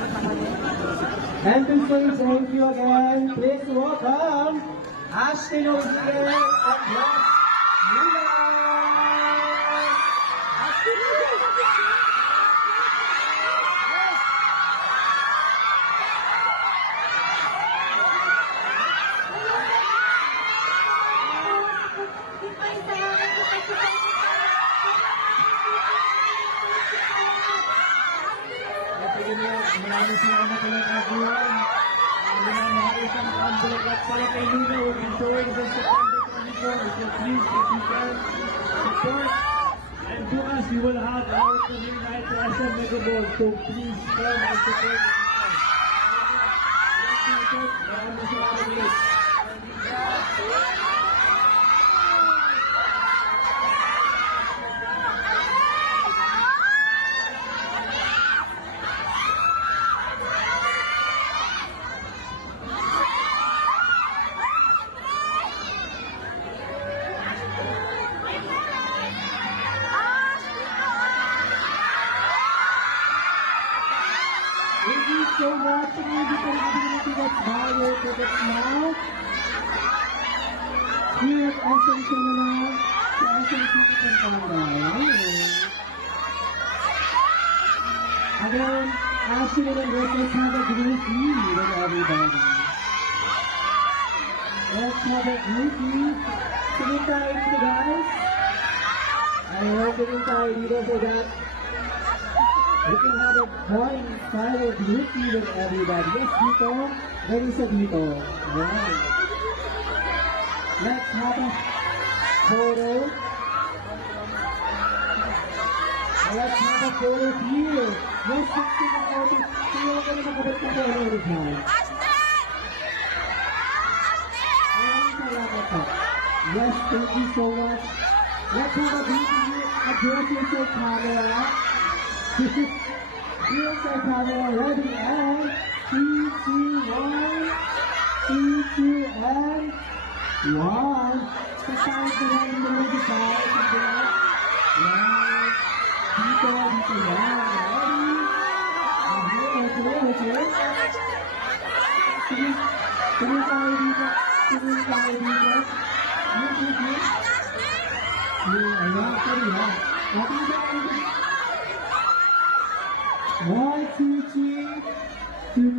And to say thank you again, please welcome ASHTINE and ANDRES. Maraming salamat ulit everyone. Maraming isang envelope at pala kay Luna will be showing this September 24. So please, if you can, support. And to us, we will have our opening night to SM Mega Ball. So please come and support. Maraming salamat ulit. Thank you so much for the opportunity that's valued to the now. Here at SM Seminar, sa SM City Pampanga. Again, ASHTINE and ANDRES, let's have a group with everybody. Let's have a group. Tingin tayo dito, guys. I hope tingin tayo dito so that we can have a point final group with everybody. Yes, dito. Ready sa dito. Right. Let's have a photo. Let's have a photo here. Yes, 16 na photo. Sino ka na makabot na photo rin dyan? Maraming salamat po. Yes, thank you so much. Let's have a group here. Address your camera. Here's our camera, ready, and 3, 2, 1, 3, 2, and 1. Kasama ko lang yung mga design. Yan. Dito, dito yan. Ready? Okay. Sige tayo dito. Sige tayo dito. Ayan, sorry ha. Ayan, sorry. 1, 2, 3.